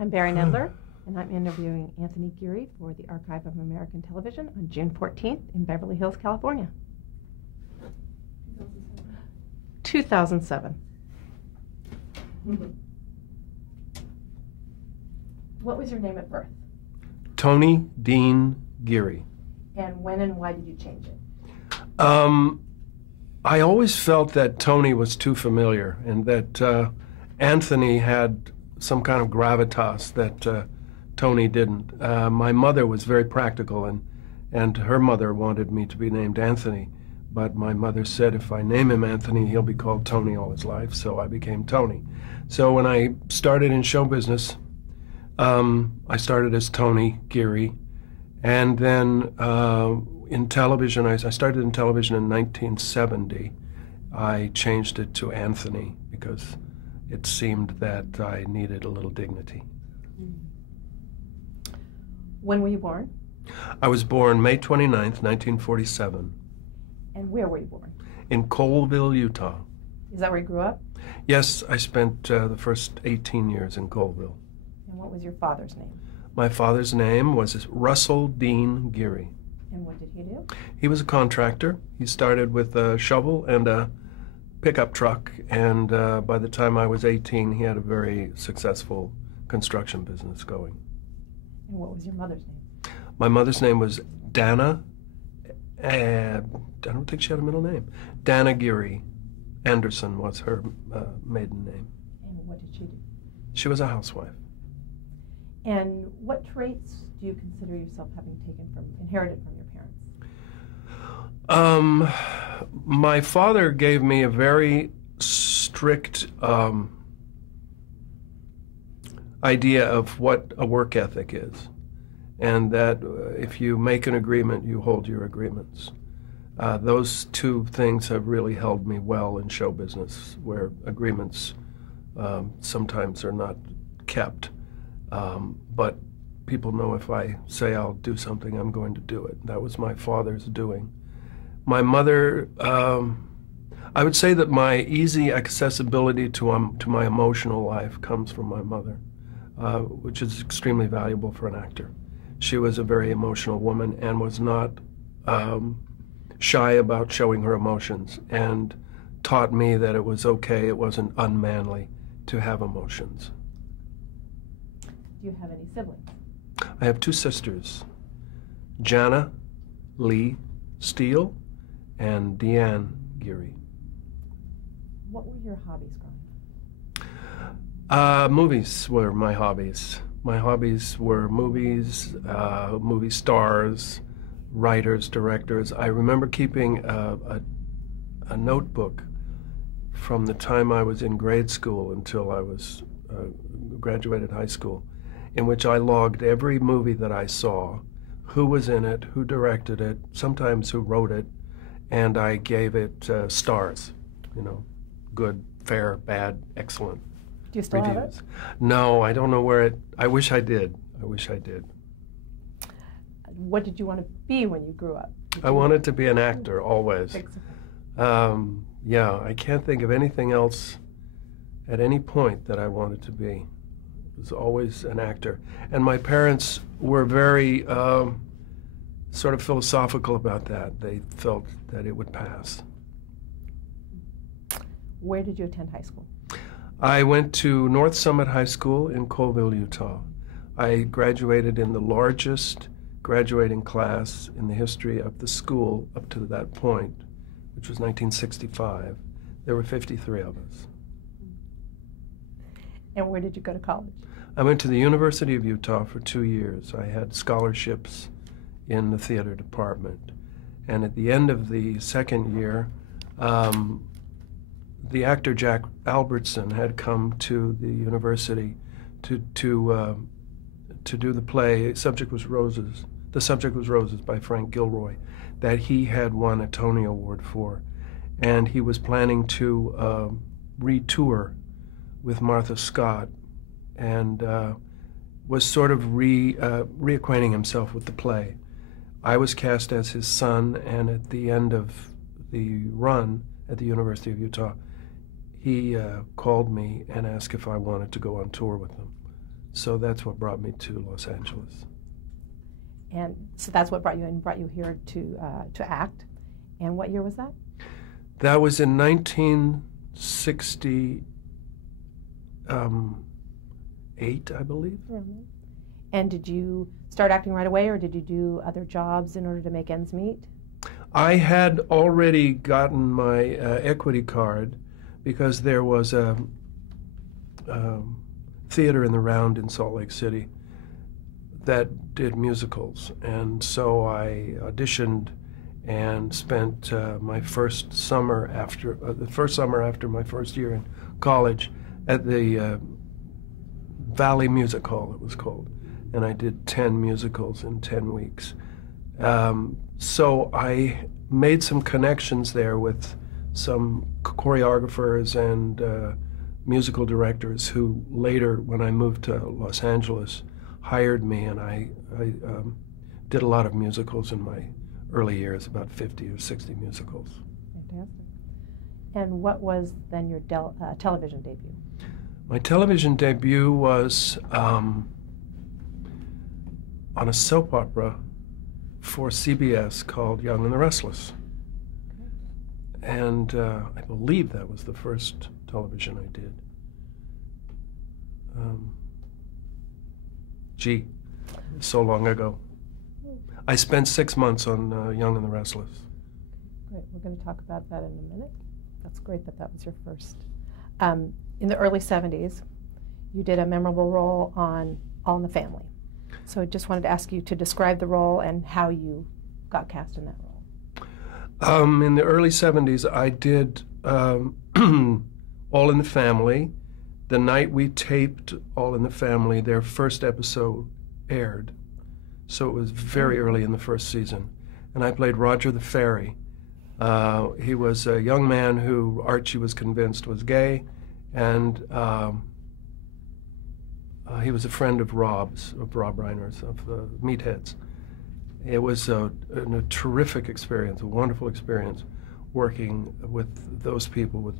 I'm Barry Nedler, and I'm interviewing Anthony Geary for the Archive of American Television on June 14th in Beverly Hills, California. 2007. What was your name at birth? Tony Dean Geary. And when and why did you change it? I always felt that Tony was too familiar, and that Anthony had some kind of gravitas that Tony didn't. My mother was very practical, and her mother wanted me to be named Anthony, but my mother said if I name him Anthony, he'll be called Tony all his life, so I became Tony. So when I started in show business, I started as Tony Geary, and then in television, I started in television in 1970. I changed it to Anthony because it seemed that I needed a little dignity. When were you born? I was born May 29th, 1947. And where were you born? In Colville, Utah. Is that where you grew up? Yes, I spent the first 18 years in Colville. And what was your father's name? My father's name was Russell Dean Geary. And what did he do? He was a contractor. He started with a shovel and a pickup truck, and by the time I was 18, he had a very successful construction business going. And what was your mother's name? My mother's name was Dana. I don't think she had a middle name. Dana Geary. Anderson was her maiden name. And what did she do? She was a housewife. And what traits do you consider yourself having inherited from your parents? My father gave me a very strict idea of what a work ethic is, and that if you make an agreement, you hold your agreements. Those two things have really held me well in show business, where agreements sometimes are not kept. But people know if I say I'll do something, I'm going to do it. That was my father's doing. My mother, I would say that my easy accessibility to my emotional life comes from my mother, which is extremely valuable for an actor. She was a very emotional woman and was not shy about showing her emotions, and taught me that it was okay, it wasn't unmanly to have emotions. Do you have any siblings? I have two sisters, Jana Lee Steele and Deanne Geary. What were your hobbies growing up? Movies were my hobbies. My hobbies were movies, movie stars, writers, directors. I remember keeping a notebook from the time I was in grade school until I was graduated high school, in which I logged every movie that I saw, who was in it, who directed it, sometimes who wrote it, and I gave it stars, good, fair, bad, excellent. Do you still reviews. have it? No, I don't know where it, I wish I did. I wish I did. What did you want to be when you grew up? I wanted to be an actor, always. Yeah, I can't think of anything else at any point that I wanted to be. Was always an actor. And my parents were very sort of philosophical about that. They felt that it would pass. Where did you attend high school? I went to North Summit High School in Colville, Utah. I graduated in the largest graduating class in the history of the school up to that point, which was 1965. There were 53 of us. And where did you go to college? I went to the University of Utah for 2 years. I had scholarships in the theater department. And at the end of the second year, the actor Jack Albertson had come to the university to do the play. The subject was Roses by Frank Gilroy, that he had won a Tony Award for. And he was planning to retour with Martha Scott, and was sort of reacquainting himself with the play. I was cast as his son, and at the end of the run at the University of Utah, he called me and asked if I wanted to go on tour with him. So that's what brought me to Los Angeles. And so that's what brought you here to act. And what year was that? That was in 1968, I believe. Mm-hmm. And did you start acting right away, or did you do other jobs in order to make ends meet? I had already gotten my equity card because there was a theater in the Round in Salt Lake City that did musicals, and so I auditioned and spent my first summer after my first year in college at the Valley Music Hall, it was called, and I did 10 musicals in 10 weeks. So I made some connections there with some choreographers and musical directors who later, when I moved to Los Angeles, hired me, and I did a lot of musicals in my early years, about 50 or 60 musicals. Fantastic. And what was then your television debut? My television debut was on a soap opera for CBS called Young and the Restless. Okay. And I believe that was the first television I did. So long ago. I spent 6 months on Young and the Restless. Great. We're going to talk about that in a minute. That's great that that was your first. In the early 70s, you did a memorable role on All in the Family. So I just wanted to ask you to describe the role and how you got cast in that role. In the early 70s, I did All in the Family. The night we taped All in the Family, their first episode aired. So it was very early in the first season. And I played Roger the Fairy. He was a young man who Archie was convinced was gay, and he was a friend of Rob Reiner's, of the Meatheads. It was a terrific experience, a wonderful experience, working with those people,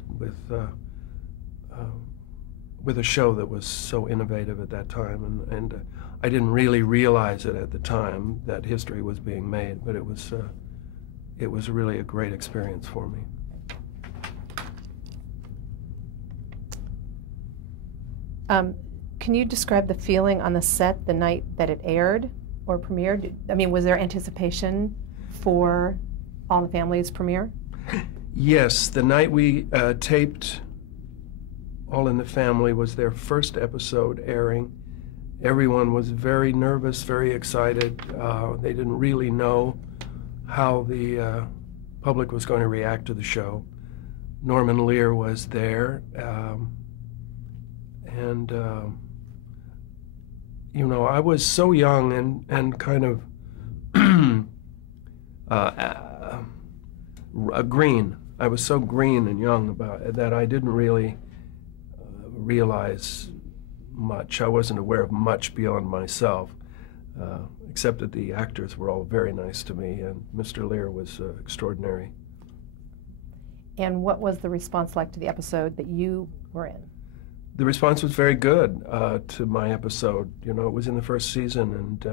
with a show that was so innovative at that time, and I didn't really realize it at the time that history was being made, but it was really a great experience for me. Can you describe the feeling on the set the night that it aired or premiered? I mean, was there anticipation for All in the Family's premiere? Yes, the night we taped All in the Family was their first episode airing. Everyone was very nervous, very excited. They didn't really know how the public was going to react to the show. Norman Lear was there, and you know, I was so young and kind of green. I was so green and young about it that I didn't really realize much. I wasn't aware of much beyond myself, except that the actors were all very nice to me, and Mr. Lear was extraordinary. And what was the response like to the episode that you were in? The response was very good to my episode. You know, it was in the first season, and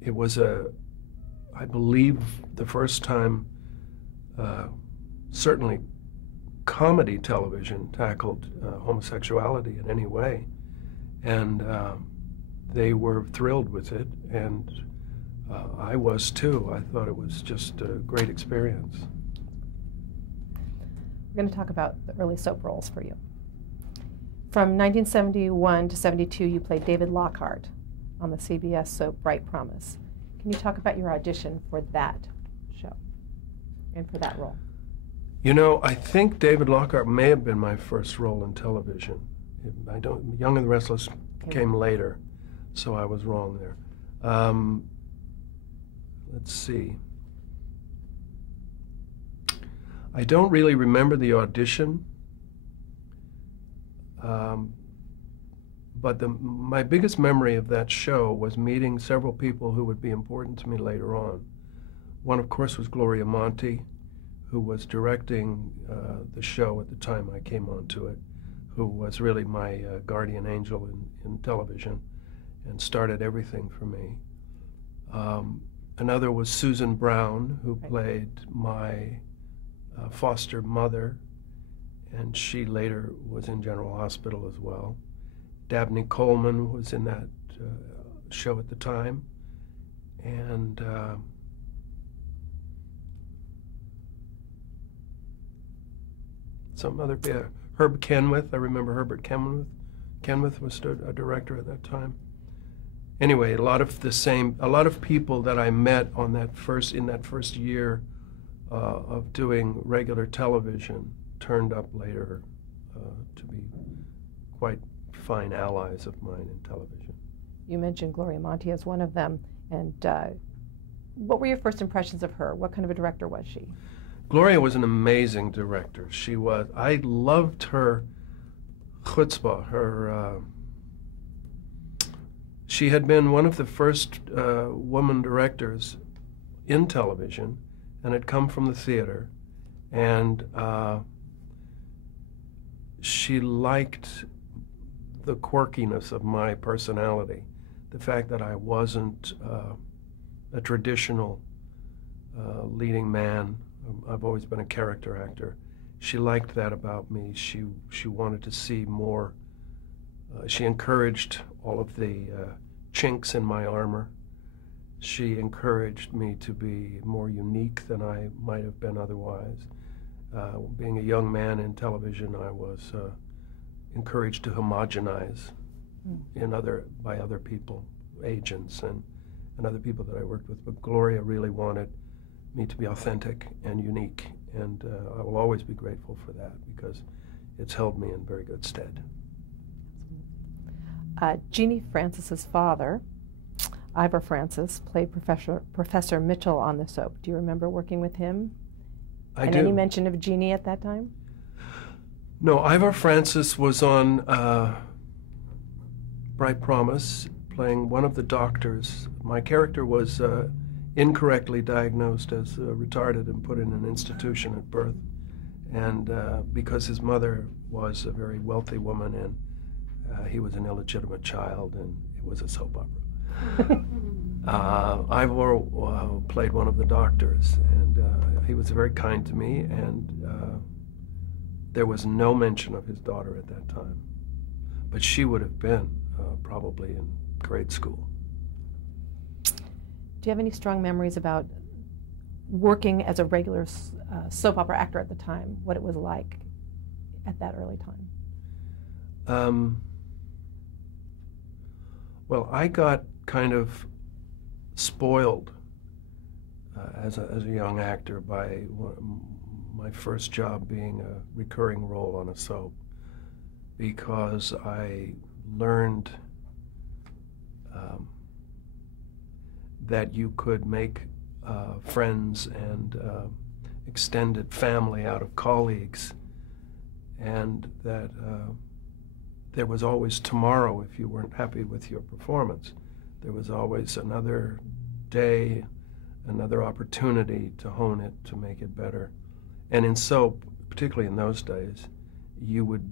it was I believe, the first time, certainly comedy television tackled homosexuality in any way, and they were thrilled with it, and I was too. I thought it was just a great experience. We're going to talk about the early soap roles for you. From 1971 to 72, you played David Lockhart on the CBS soap Bright Promise. Can you talk about your audition for that show and for that role? You know, I think David Lockhart may have been my first role in television. Young and the Restless came later, so I was wrong there. Let's see. I don't really remember the audition, but my biggest memory of that show was meeting several people who would be important to me later on. One, of course, was Gloria Monty, who was directing the show at the time I came onto it, who was really my guardian angel in television and started everything for me. Another was Susan Brown, who played my foster mother, and she later was in General Hospital as well. Dabney Coleman was in that show at the time, and some other, Herb Kenwith. I remember Herbert Kenwith. Kenwith was a director at that time. Anyway, a lot of people that I met in that first year of doing regular television turned up later to be quite fine allies of mine in television. You mentioned Gloria Monty as one of them, and what were your first impressions of her? What kind of a director was she? Gloria was an amazing director. I loved her chutzpah, she had been one of the first woman directors in television and had come from the theater, and she liked the quirkiness of my personality, the fact that I wasn't a traditional leading man. I've always been a character actor. She liked that about me. She wanted to see more. She encouraged all of the chinks in my armor. She encouraged me to be more unique than I might have been otherwise. Being a young man in television, I was encouraged to homogenize by other people, agents and other people that I worked with. But Gloria really wanted me to be authentic and unique, and I will always be grateful for that because it's held me in very good stead. Jeannie Francis's father, Ivor Francis, played Professor Mitchell on the soap. Do you remember working with him? I do. Any mention of Jeannie at that time? No, Ivor Francis was on Bright Promise, playing one of the doctors. My character was incorrectly diagnosed as retarded and put in an institution at birth. And because his mother was a very wealthy woman and he was an illegitimate child, and it was a soap opera. Ivor played one of the doctors, and he was very kind to me, and there was no mention of his daughter at that time. But she would have been probably in grade school. Do you have any strong memories about working as a regular soap opera actor at the time, what it was like at that early time? Well, I got kind of spoiled as a young actor by my first job being a recurring role on a soap, because I learned that you could make friends and extended family out of colleagues, and that there was always tomorrow if you weren't happy with your performance. There was always another day, another opportunity to hone it, to make it better. And in soap, particularly in those days, you would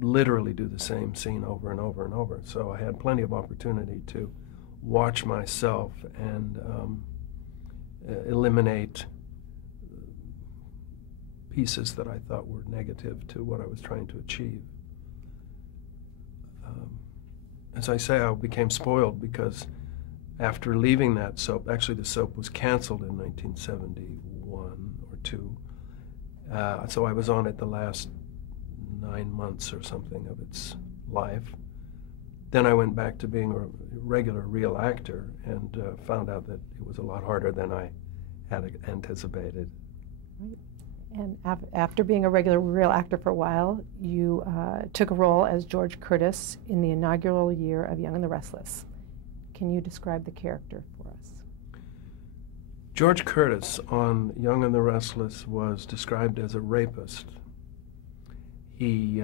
literally do the same scene over and over and over. So I had plenty of opportunity to watch myself and eliminate pieces that I thought were negative to what I was trying to achieve. As I say, I became spoiled because after leaving that soap, actually the soap was canceled in 1971 or 2, so I was on it the last 9 months or something of its life. Then I went back to being a regular, real actor and found out that it was a lot harder than I had anticipated. Right. And after being a regular, real actor for a while, you took a role as George Curtis in the inaugural year of Young and the Restless. Can you describe the character for us? George Curtis on Young and the Restless was described as a rapist. He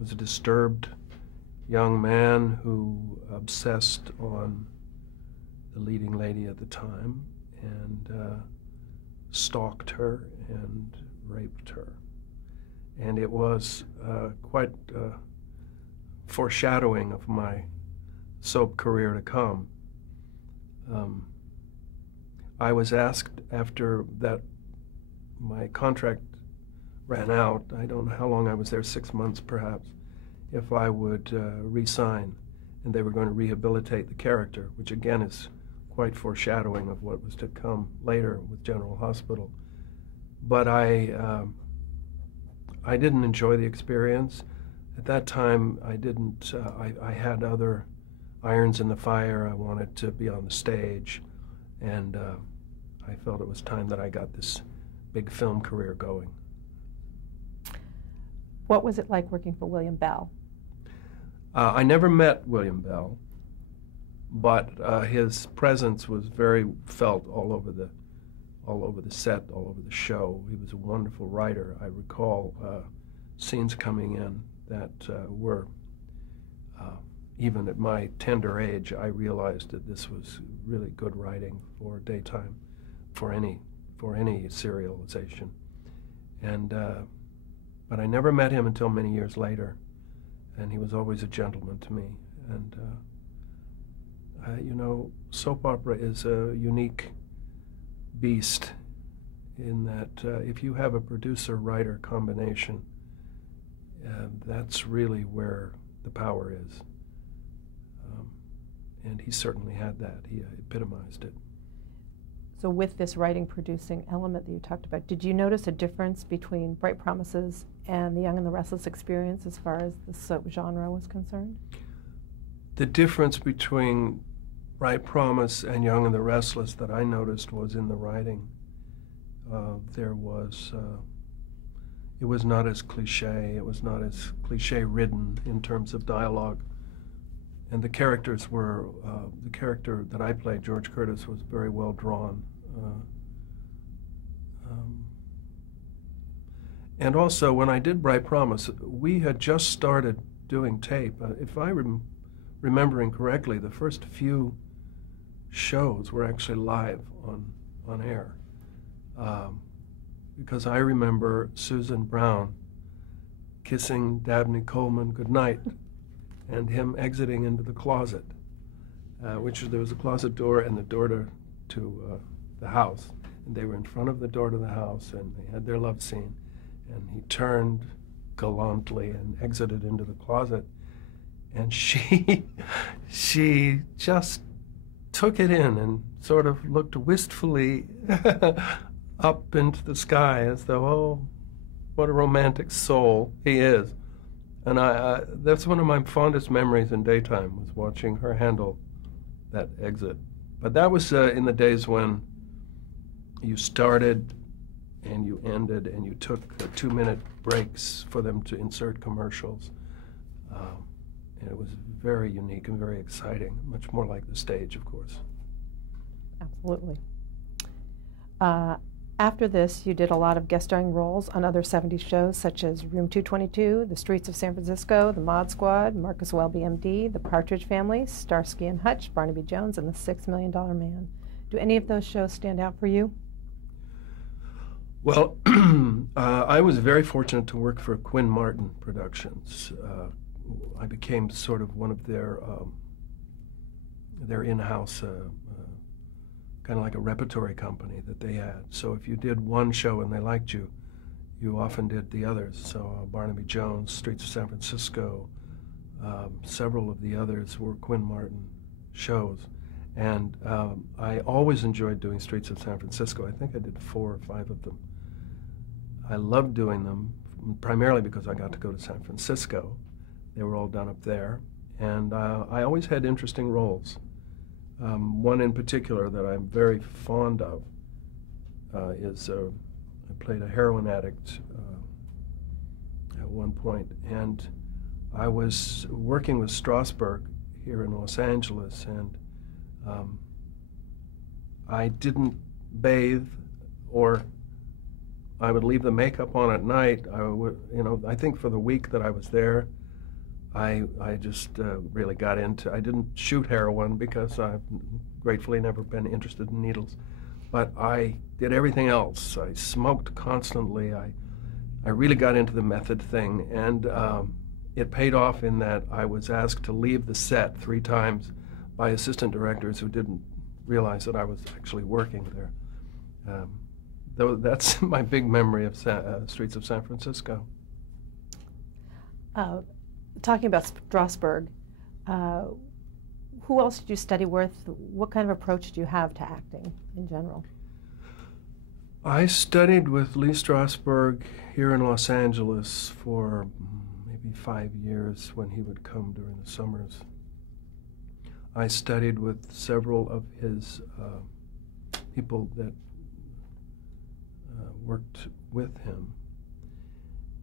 was a disturbed young man who obsessed on the leading lady at the time and stalked her and raped her. And it was quite foreshadowing of my soap career to come. I was asked after that my contract ran out, I don't know how long I was there, 6 months perhaps, if I would resign, and they were going to rehabilitate the character, which again is quite foreshadowing of what was to come later with General Hospital. But I didn't enjoy the experience. At that time, I didn't. I had other irons in the fire. I wanted to be on the stage, and I felt it was time that I got this big film career going. What was it like working for William Bell? I never met William Bell, but his presence was very felt all over the set, all over the show. He was a wonderful writer. I recall scenes coming in that were, even at my tender age, I realized that this was really good writing for daytime, for any serialization. And but I never met him until many years later, and he was always a gentleman to me. And you know, soap opera is a unique beast in that if you have a producer-writer combination, that's really where the power is. And he certainly had that. He epitomized it. So with this writing-producing element that you talked about, did you notice a difference between Bright Promises and The Young and the Restless experience as far as the soap genre was concerned? The difference between Bright Promise and Young and the Restless that I noticed was in the writing. It was not as cliche. It was not as cliche-ridden in terms of dialogue. And the characters were, the character that I played, George Curtis, was very well drawn. And also, when I did Bright Promise, we had just started doing tape. If I'm remembering correctly, the first few shows were actually live on air. Because I remember Susan Brown kissing Dabney Coleman goodnight and him exiting into the closet, which there was a closet door and the door to the house. And they were in front of the door to the house and they had their love scene. And he turned gallantly and exited into the closet. And she just took it in and sort of looked wistfully up into the sky as though, oh, what a romantic soul he is. And that's one of my fondest memories in daytime, was watching her handle that exit. But that was in the days when you started and you ended and you took 2-minute breaks for them to insert commercials. And it was very unique and very exciting, much more like the stage, of course. Absolutely. After this, you did a lot of guest starring roles on other 70s shows, such as Room 222, The Streets of San Francisco, The Mod Squad, Marcus Welby, MD, The Partridge Family, Starsky and Hutch, Barnaby Jones, and The $6 Million Man. Do any of those shows stand out for you? Well, I was very fortunate to work for Quinn Martin Productions. I became sort of one of their in-house, kind of like a repertory company that they had. So if you did one show and they liked you, you often did the others. So Barnaby Jones, Streets of San Francisco, several of the others were Quinn Martin shows. And I always enjoyed doing Streets of San Francisco. I think I did 4 or 5 of them. I loved doing them, primarily because I got to go to San Francisco. They were all done up there. And I always had interesting roles. One in particular that I'm very fond of is I played a heroin addict at one point, and I was working with Strasberg here in Los Angeles, and I didn't bathe, or I would leave the makeup on at night. I would, I think for the week that I was there, I just really got into, I didn't shoot heroin because I've gratefully never been interested in needles, but I did everything else. I smoked constantly. I really got into the method thing, and it paid off in that I was asked to leave the set 3 times by assistant directors who didn't realize that I was actually working there. Though that's my big memory of Streets of San Francisco. Talking about Strasberg, who else did you study with? What kind of approach do you have to acting in general? I studied with Lee Strasberg here in Los Angeles for maybe 5 years when he would come during the summers. I studied with several of his people that worked with him.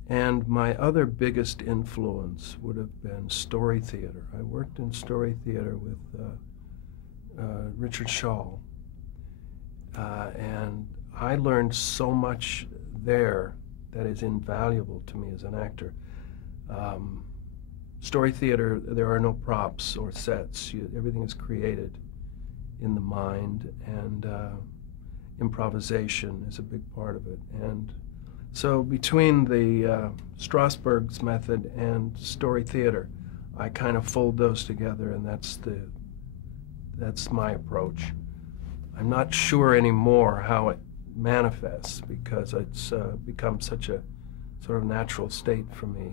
And my other biggest influence would have been story theater. I worked in story theater with Richard Shaw, and I learned so much there that is invaluable to me as an actor. Story theater, there are no props or sets. Everything is created in the mind, and improvisation is a big part of it. And so between the Strasberg's method and story theater, I kind of fold those together, and that's my approach. I'm not sure anymore how it manifests because it's become such a sort of natural state for me.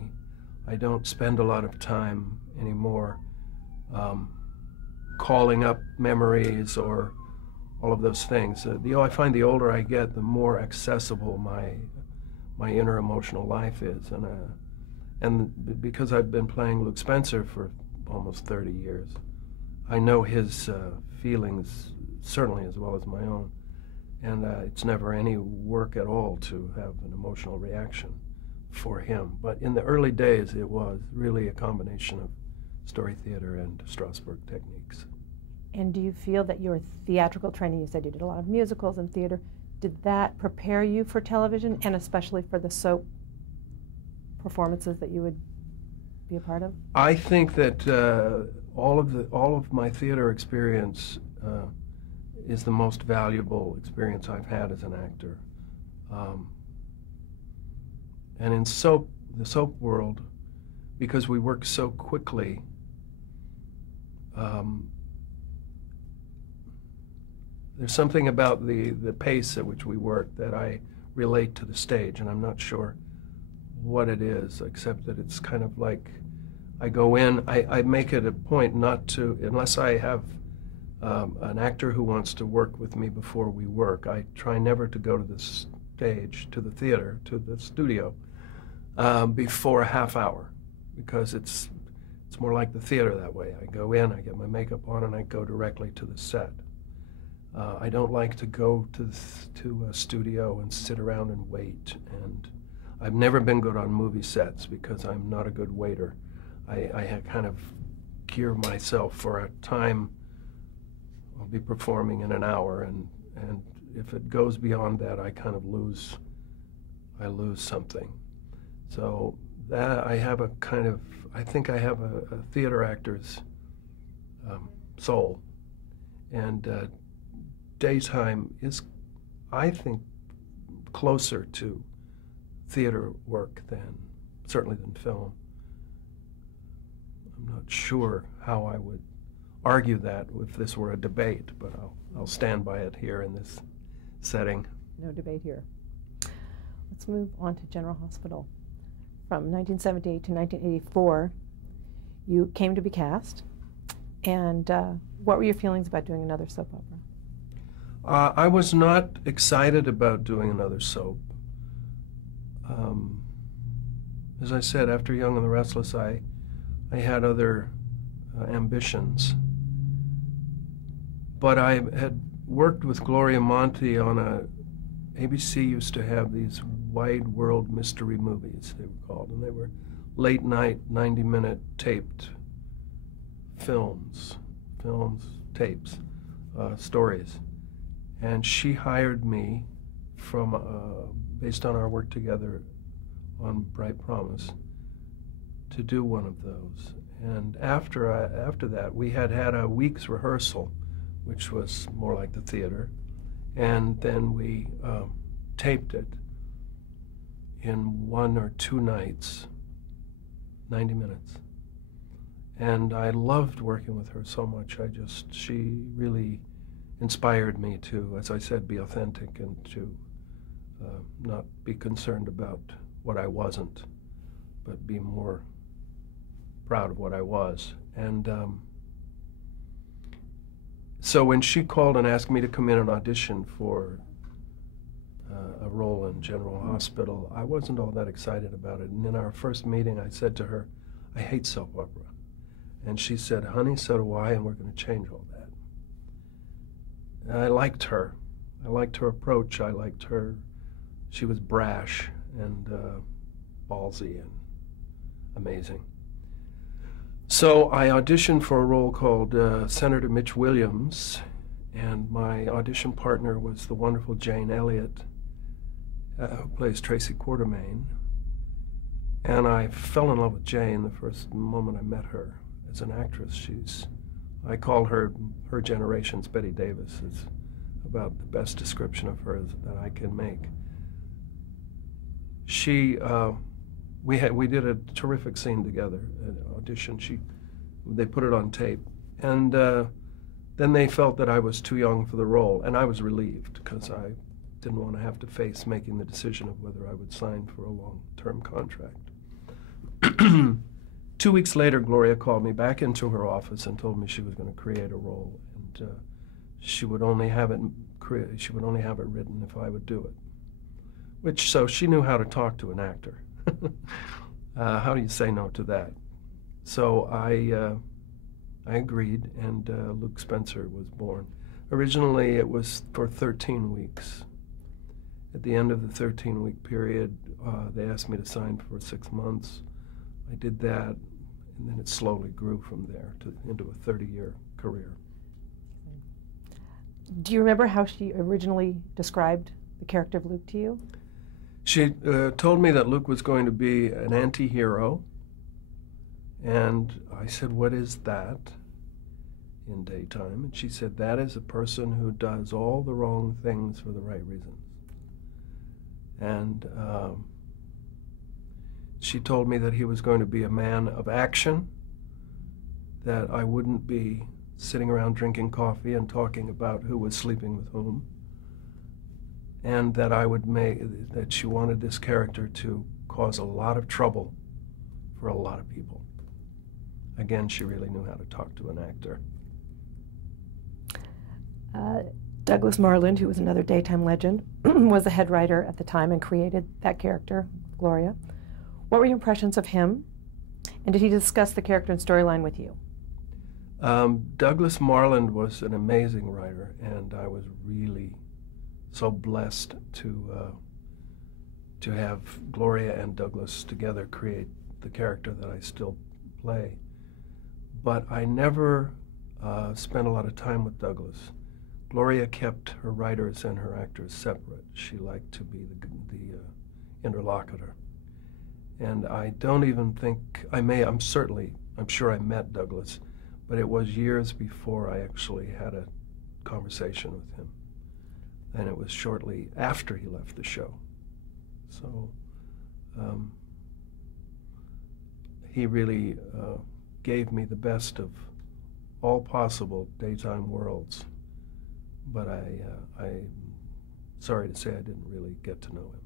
I don't spend a lot of time anymore calling up memories or all of those things. I find the older I get, the more accessible my inner emotional life is, and because I've been playing Luke Spencer for almost 30 years, I know his feelings certainly as well as my own, and it's never any work at all to have an emotional reaction for him. But in the early days, it was really a combination of story theater and Strasberg techniques. And do you feel that your theatrical training, you said you did a lot of musicals and theater, did that prepare you for television, and especially for the soap performances that you would be a part of? I think that all of my theater experience is the most valuable experience I've had as an actor. And in the soap world, because we work so quickly, there's something about the pace at which we work that I relate to the stage, and I'm not sure what it is, except that it's kind of like I go in, I make it a point not to, unless I have an actor who wants to work with me before we work, I try never to go to the stage, to the theater, to the studio, before a half hour, because it's more like the theater that way. I go in, I get my makeup on, and I go directly to the set. I don't like to go to a studio and sit around and wait, and I've never been good on movie sets because I'm not a good waiter. I kind of gear myself for a time. I'll be performing in an hour, and if it goes beyond that, I kind of lose something. So that I have a kind of, I think I have a theater actor's soul, and daytime is, I think, closer to theater work certainly than film. I'm not sure how I would argue that if this were a debate, but I'll stand by it here in this setting. No debate here. Let's move on to General Hospital. From 1978 to 1984, you came to be cast, and what were your feelings about doing another soap opera? I was not excited about doing another soap. As I said, after Young and the Restless, I had other ambitions. But I had worked with Gloria Monty on ABC used to have these wide world mystery movies, they were called, and they were late night, 90-minute taped tapes, stories. And she hired me based on our work together on Bright Promise, to do one of those. And after that, we had a week's rehearsal, which was more like the theater, and then we taped it in 1 or 2 nights. 90 minutes. And I loved working with her so much. She really inspired me to, as I said, be authentic and to not be concerned about what I wasn't, but be more proud of what I was. And so when she called and asked me to come in and audition for a role in General Hospital, I wasn't all that excited about it. And in our first meeting, I said to her, I hate soap opera. And she said, honey, so do I, and we're going to change all that. And I liked her. I liked her approach. I liked her. She was brash and ballsy and amazing. So I auditioned for a role called Senator Mitch Williams, and my audition partner was the wonderful Jane Elliott, who plays Tracy Quartermain. And I fell in love with Jane the first moment I met her as an actress. I call her generation's Bette Davis. It's about the best description of her that I can make. We did a terrific scene together at audition. They put it on tape, and then they felt that I was too young for the role, and I was relieved because I didn't want to have to face making the decision of whether I would sign for a long-term contract. 2 weeks later, Gloria called me back into her office and told me she was going to create a role, and she would only have it written if I would do it. So she knew how to talk to an actor. How do you say no to that? So I agreed, and Luke Spencer was born. Originally, it was for 13 weeks. At the end of the 13-week period, they asked me to sign for 6 months. I did that, and then it slowly grew from there into a 30-year career. Do you remember how she originally described the character of Luke to you? She told me that Luke was going to be an anti-hero, and I said, what is that in daytime? And she said, that is a person who does all the wrong things for the right reasons. And she told me that he was going to be a man of action, that I wouldn't be sitting around drinking coffee and talking about who was sleeping with whom, and that that she wanted this character to cause a lot of trouble for a lot of people. Again, she really knew how to talk to an actor. Douglas Marland, who was another daytime legend, was the head writer at the time and created that character, Gloria. What were your impressions of him, and did he discuss the character and storyline with you? Douglas Marland was an amazing writer, and I was really so blessed to have Gloria and Douglas together create the character that I still play. But I never spent a lot of time with Douglas. Gloria kept her writers and her actors separate. She liked to be the interlocutor. And I don't even think, I'm sure I met Douglas, but it was years before I actually had a conversation with him. And it was shortly after he left the show. So he really gave me the best of all possible daytime worlds. But I'm sorry to say I didn't really get to know him.